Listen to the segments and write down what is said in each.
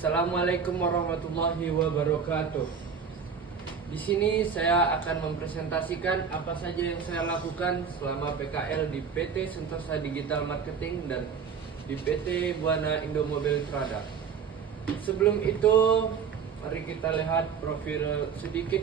Assalamualaikum warahmatullahi wabarakatuh. Di sini saya akan mempresentasikan apa saja yang saya lakukan selama PKL di PT Sentosa Digital Marketing dan di PT Buana Indomobil Trada. Sebelum itu, mari kita lihat sedikit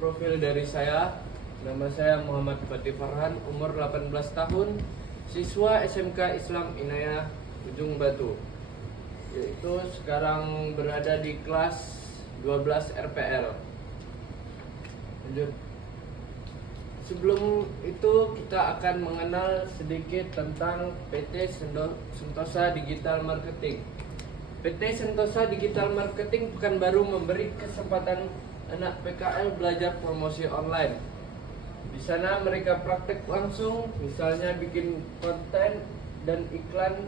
profil dari saya. Nama saya Muhammad Fatih Farhan, umur 18 tahun, siswa SMK Islam Inayah Ujung Batu, yaitu sekarang berada di kelas 12 RPL. Lanjut. Sebelum itu kita akan mengenal sedikit tentang PT Sentosa Digital Marketing. PT Sentosa Digital Marketing Pekanbaru memberi kesempatan anak PKL belajar promosi online. Di sana mereka praktek langsung, misalnya bikin konten dan iklan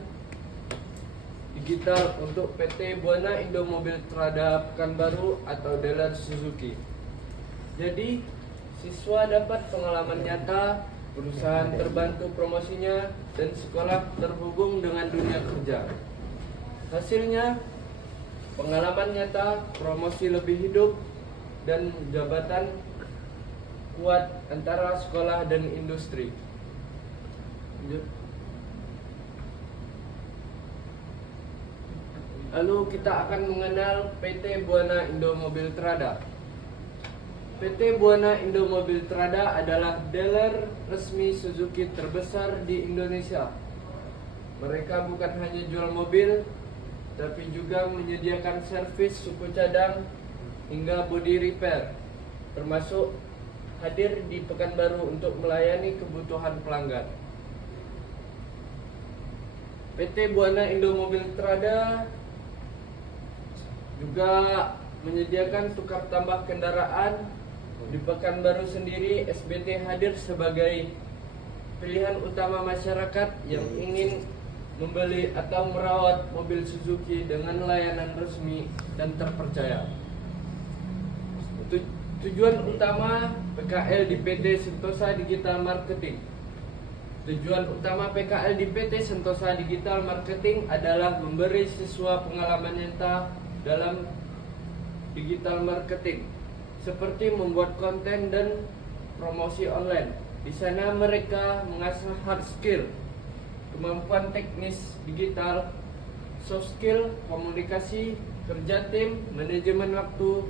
digital untuk PT Buana Indomobil Trada Pekanbaru atau dealer Suzuki. Jadi, siswa dapat pengalaman nyata, perusahaan terbantu promosinya, dan sekolah terhubung dengan dunia kerja. Hasilnya, pengalaman nyata, promosi lebih hidup, dan jabatan kuat antara sekolah dan industri. Lalu kita akan mengenal PT Buana Indomobil Trada. PT Buana Indomobil Trada adalah dealer resmi Suzuki terbesar di Indonesia. Mereka bukan hanya jual mobil, tapi juga menyediakan servis suku cadang hingga body repair, termasuk hadir di Pekanbaru untuk melayani kebutuhan pelanggan. PT Buana Indomobil Trada juga menyediakan tukar tambah kendaraan. Di Pekanbaru sendiri, SBT hadir sebagai pilihan utama masyarakat yang ingin membeli atau merawat mobil Suzuki dengan layanan resmi dan terpercaya. Tujuan utama PKL di PT Sentosa Digital Marketing. Tujuan utama PKL di PT Sentosa Digital Marketing adalah memberi siswa pengalaman nyata dalam digital marketing, seperti membuat konten dan promosi online. Di sana mereka mengasah hard skill, kemampuan teknis digital, soft skill, komunikasi, kerja tim, manajemen waktu,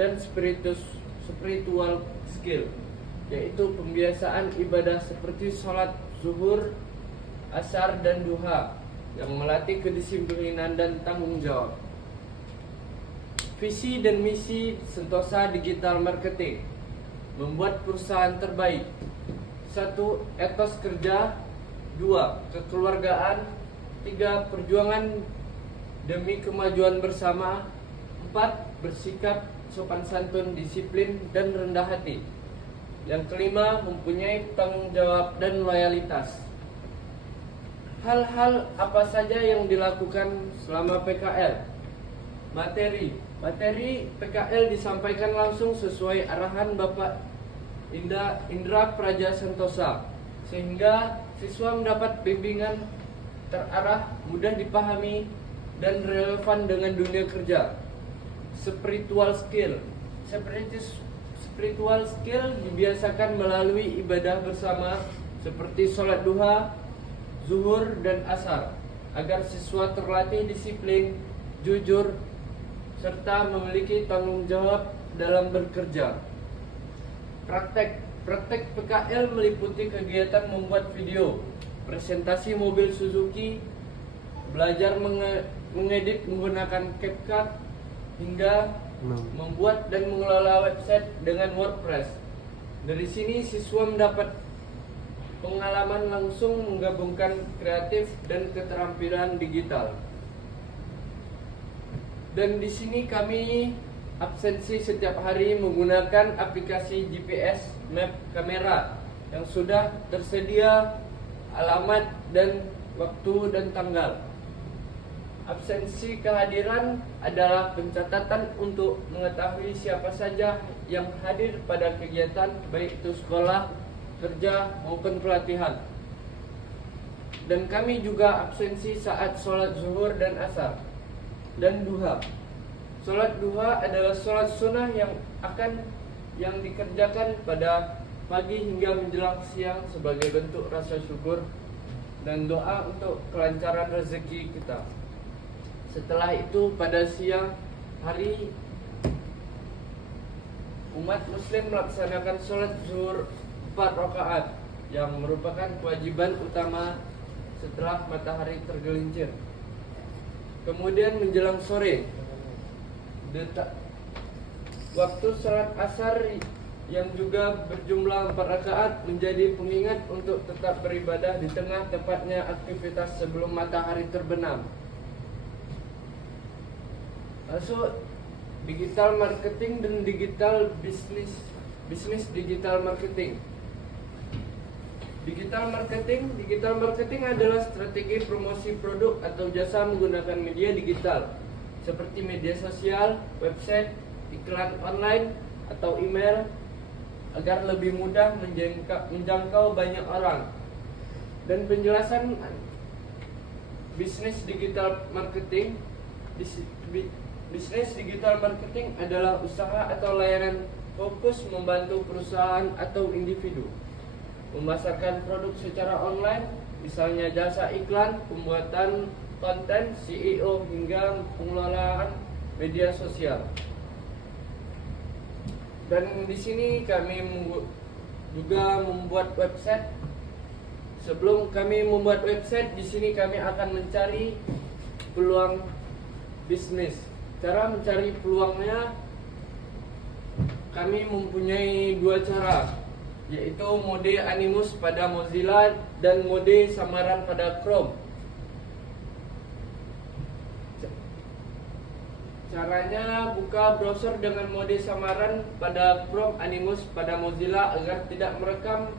dan spiritual skill, yaitu pembiasaan ibadah seperti sholat zuhur, asar, dan duha yang melatih kedisiplinan dan tanggung jawab. Visi dan misi Sentosa Digital Marketing: membuat perusahaan terbaik. 1. Etos kerja. 2. Kekeluargaan. 3. Perjuangan demi kemajuan bersama. 4. Bersikap sopan santun, disiplin, dan rendah hati. Yang kelima, mempunyai tanggung jawab dan loyalitas. Hal-hal apa saja yang dilakukan selama PKL? Materi PKL disampaikan langsung sesuai arahan Bapak Indra Praja Sentosa, sehingga siswa mendapat bimbingan terarah, mudah dipahami, dan relevan dengan dunia kerja. Spiritual skill dibiasakan melalui ibadah bersama seperti sholat duha, zuhur, dan asar, agar siswa terlatih disiplin, jujur, serta memiliki tanggung jawab dalam bekerja. Praktek PKL meliputi kegiatan membuat video, presentasi mobil Suzuki, belajar mengedit menggunakan CapCut, hingga membuat dan mengelola website dengan WordPress. Dari sini siswa mendapat pengalaman langsung menggabungkan kreatif dan keterampilan digital. Dan di sini kami absensi setiap hari menggunakan aplikasi GPS Map Kamera yang sudah tersedia alamat dan waktu dan tanggal. Absensi kehadiran adalah pencatatan untuk mengetahui siapa saja yang hadir pada kegiatan, baik itu sekolah, kerja, maupun pelatihan. Dan kami juga absensi saat sholat zuhur dan asar. dan duha. Sholat duha adalah sholat sunnah yang dikerjakan pada pagi hingga menjelang siang sebagai bentuk rasa syukur dan doa untuk kelancaran rezeki kita. Setelah itu pada siang hari umat muslim melaksanakan sholat zuhur 4 rakaat yang merupakan kewajiban utama setelah matahari tergelincir. Kemudian menjelang sore, waktu sholat asar yang juga berjumlah 4 rakaat menjadi pengingat untuk tetap beribadah di tengah tepatnya aktivitas sebelum matahari terbenam. Masuk digital marketing dan digital bisnis digital marketing. Digital marketing adalah strategi promosi produk atau jasa menggunakan media digital seperti media sosial, website, iklan online atau email agar lebih mudah menjangkau banyak orang. Dan penjelasan bisnis digital marketing adalah usaha atau layanan fokus membantu perusahaan atau individu memasarkan produk secara online, misalnya jasa iklan, pembuatan konten, SEO hingga pengelolaan media sosial. Dan di sini kami juga membuat website. Sebelum kami membuat website, di sini kami akan mencari peluang bisnis. Cara mencari peluangnya, kami mempunyai 2 cara, yaitu mode Animus pada Mozilla dan mode samaran pada Chrome. Caranya, buka browser dengan mode samaran pada Chrome, Animus pada Mozilla agar tidak merekam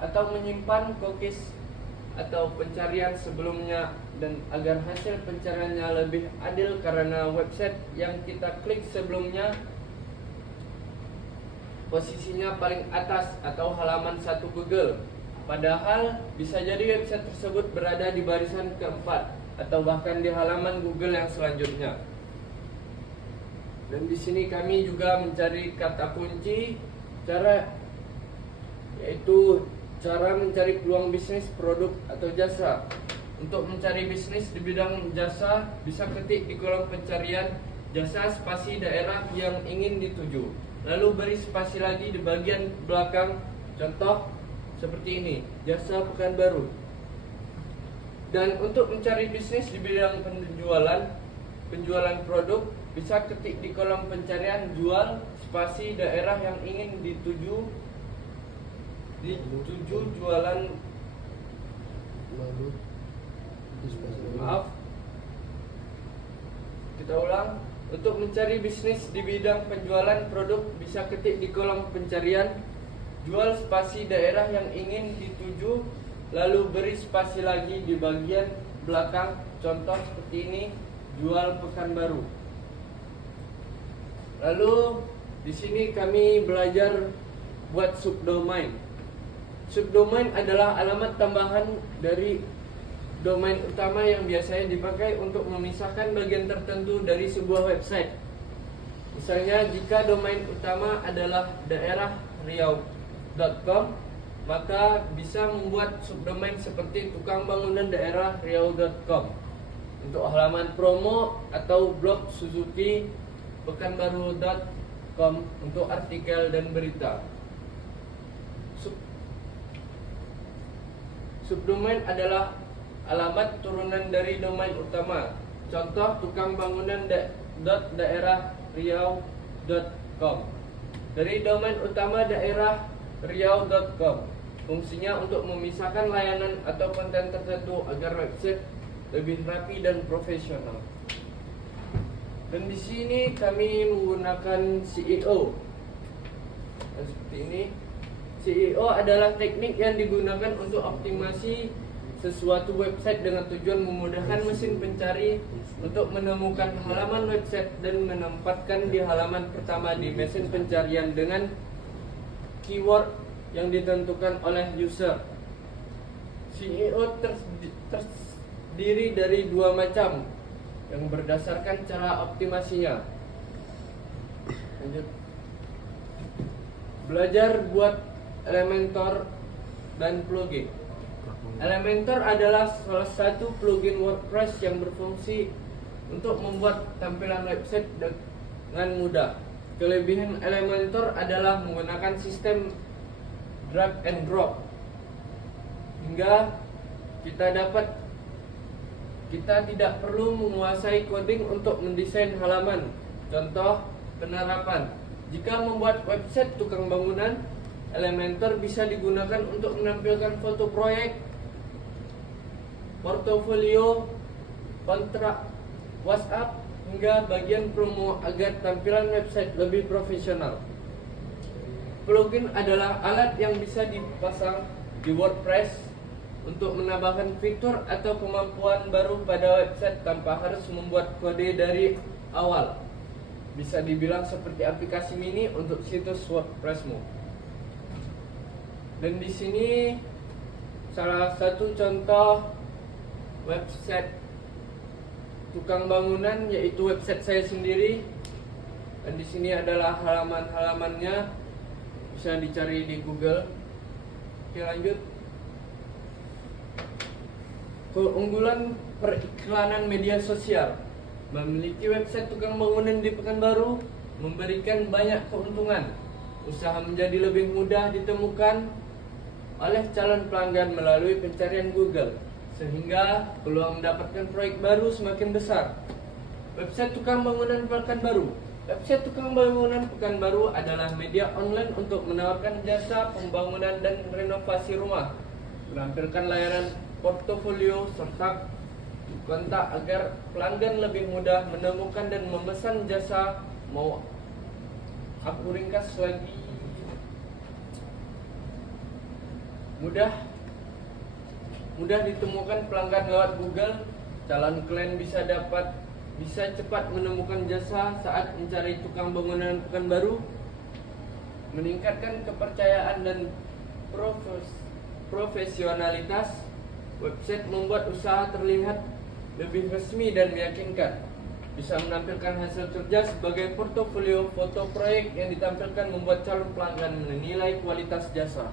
atau menyimpan cookies atau pencarian sebelumnya, dan agar hasil pencariannya lebih adil karena website yang kita klik sebelumnya posisinya paling atas atau halaman 1 Google, padahal bisa jadi website tersebut berada di barisan keempat atau bahkan di halaman Google yang selanjutnya. Dan di sini kami juga mencari kata kunci yaitu cara mencari peluang bisnis produk atau jasa. Untuk mencari bisnis di bidang jasa, bisa ketik di kolom pencarian jasa spasi daerah yang ingin dituju, lalu beri spasi lagi di bagian belakang. Contoh seperti ini, jasa Pekanbaru. Dan untuk mencari bisnis di bidang penjualan produk, bisa ketik di kolom pencarian jual spasi daerah yang ingin dituju jualan. Kita ulang. Untuk mencari bisnis di bidang penjualan produk, bisa ketik di kolom pencarian jual spasi daerah yang ingin dituju, lalu beri spasi lagi di bagian belakang. Contoh seperti ini, jual Pekanbaru. Lalu di sini kami belajar buat subdomain. Subdomain adalah alamat tambahan dari domain utama yang biasanya dipakai untuk memisahkan bagian tertentu dari sebuah website. Misalnya, jika domain utama adalah daerah riau.com, maka bisa membuat subdomain seperti tukang bangunan daerah riau.com. Untuk halaman promo atau blog Suzuki pekanbaru.com untuk artikel dan berita. Subdomain adalah alamat turunan dari domain utama. Contoh, tukang bangunan daerah riau.com. Dari domain utama daerah riau.com, fungsinya untuk memisahkan layanan atau konten tertentu agar website lebih rapi dan profesional. Dan di sini kami menggunakan SEO. Dan seperti ini. SEO adalah teknik yang digunakan untuk optimasi sesuatu website dengan tujuan memudahkan mesin pencari untuk menemukan halaman website dan menempatkan di halaman pertama di mesin pencarian dengan keyword yang ditentukan oleh user. SEO terdiri dari 2 macam, yang berdasarkan cara optimasinya. Lanjut. Belajar buat Elementor dan plugin. Elementor adalah salah satu plugin WordPress yang berfungsi untuk membuat tampilan website dengan mudah. Kelebihan Elementor adalah menggunakan sistem drag and drop, hingga kita tidak perlu menguasai coding untuk mendesain halaman. Contoh penerapan: jika membuat website tukang bangunan, Elementor bisa digunakan untuk menampilkan foto proyek, portofolio, kontrak, WhatsApp, hingga bagian promo agar tampilan website lebih profesional. Plugin adalah alat yang bisa dipasang di WordPress untuk menambahkan fitur atau kemampuan baru pada website tanpa harus membuat kode dari awal. Bisa dibilang seperti aplikasi mini untuk situs WordPressmu. Dan di sini salah satu contoh website tukang bangunan, yaitu website saya sendiri. Dan di sini adalah halaman-halamannya, bisa dicari di Google. Oke, lanjut. Keunggulan periklanan media sosial. Memiliki website tukang bangunan di Pekanbaru memberikan banyak keuntungan. Usaha menjadi lebih mudah ditemukan oleh calon pelanggan melalui pencarian Google, sehingga peluang mendapatkan proyek baru semakin besar. Website tukang bangunan Pekanbaru. Website tukang bangunan Pekanbaru adalah media online untuk menawarkan jasa pembangunan dan renovasi rumah, menampilkan layanan portofolio serta kontak agar pelanggan lebih mudah menemukan dan memesan jasa. Mau aku ringkas lagi, mudah ditemukan pelanggan lewat Google. Calon klien bisa cepat menemukan jasa saat mencari tukang bangunan Pekanbaru, meningkatkan kepercayaan dan profesionalitas. Website membuat usaha terlihat lebih resmi dan meyakinkan. Bisa menampilkan hasil kerja sebagai portofolio foto proyek yang ditampilkan, membuat calon pelanggan menilai kualitas jasa.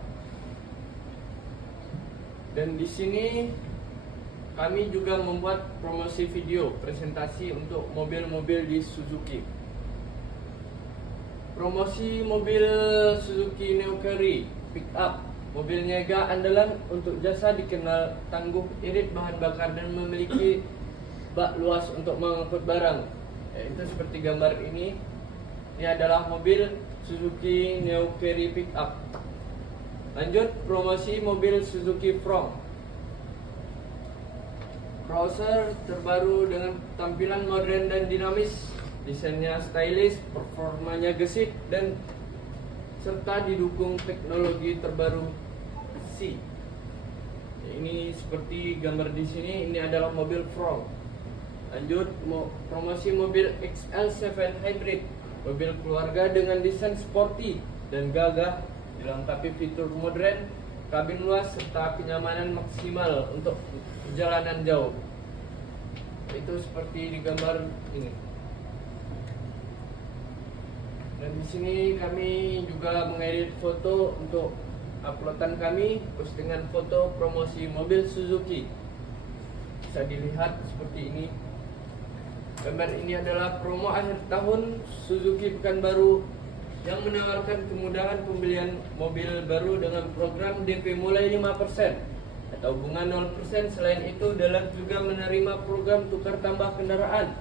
Dan di sini kami juga membuat promosi video presentasi untuk mobil-mobil di Suzuki. Promosi mobil Suzuki New Carry Pickup. Mobil niaga andalan untuk jasa, dikenal tangguh irit bahan bakar dan memiliki bak luas untuk mengangkut barang. Itu seperti gambar ini. Ini adalah mobil Suzuki New Carry Pickup. Lanjut, promosi mobil Suzuki From. Crosser terbaru dengan tampilan modern dan dinamis, desainnya stylish, performanya gesit, dan serta didukung teknologi terbaru C. Ini seperti gambar di sini. Ini adalah mobil From. Lanjut, promosi mobil XL7 Hybrid, mobil keluarga dengan desain sporty dan gagah, dilengkapi fitur modern, kabin luas, serta kenyamanan maksimal untuk perjalanan jauh. Itu seperti di gambar ini. Dan di sini kami juga mengedit foto untuk uploadan kami, postingan foto promosi mobil Suzuki. Bisa dilihat seperti ini. Gambar ini adalah promo akhir tahun Suzuki Pekanbaru yang menawarkan kemudahan pembelian mobil baru dengan program DP mulai 5% atau bunga 0%. Selain itu, Dalam juga menerima program tukar tambah kendaraan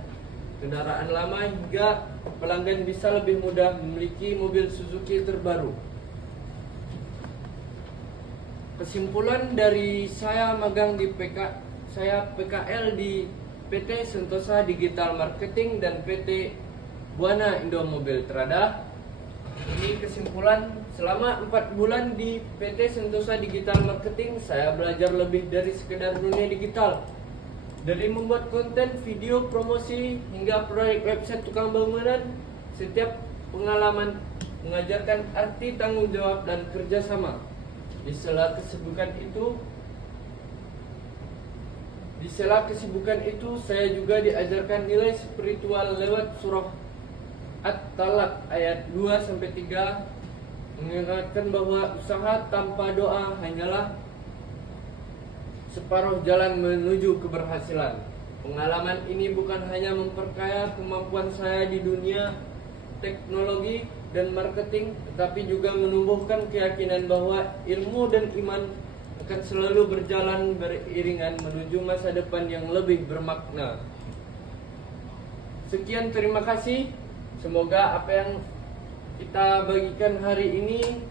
lama, hingga pelanggan bisa lebih mudah memiliki mobil Suzuki terbaru. Kesimpulan dari saya magang di PKL di PT Sentosa Digital Marketing dan PT Buana Indomobil Trada. Ini kesimpulan, selama 4 bulan di PT Sentosa Digital Marketing, saya belajar lebih dari sekedar dunia digital. Dari membuat konten video promosi hingga proyek website tukang bangunan, setiap pengalaman mengajarkan arti tanggung jawab dan kerjasama. Di sela Di sela kesibukan itu, saya juga diajarkan nilai spiritual lewat surah At-Talaq ayat 2-3, mengingatkan bahwa usaha tanpa doa hanyalah separuh jalan menuju keberhasilan. Pengalaman ini bukan hanya memperkaya kemampuan saya di dunia teknologi dan marketing, tetapi juga menumbuhkan keyakinan bahwa ilmu dan iman akan selalu berjalan beriringan menuju masa depan yang lebih bermakna. Sekian, terima kasih. Semoga apa yang kita bagikan hari ini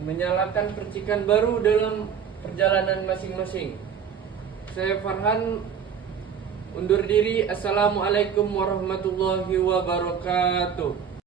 menyalakan percikan baru dalam perjalanan masing-masing. Saya Farhan undur diri. Assalamualaikum warahmatullahi wabarakatuh.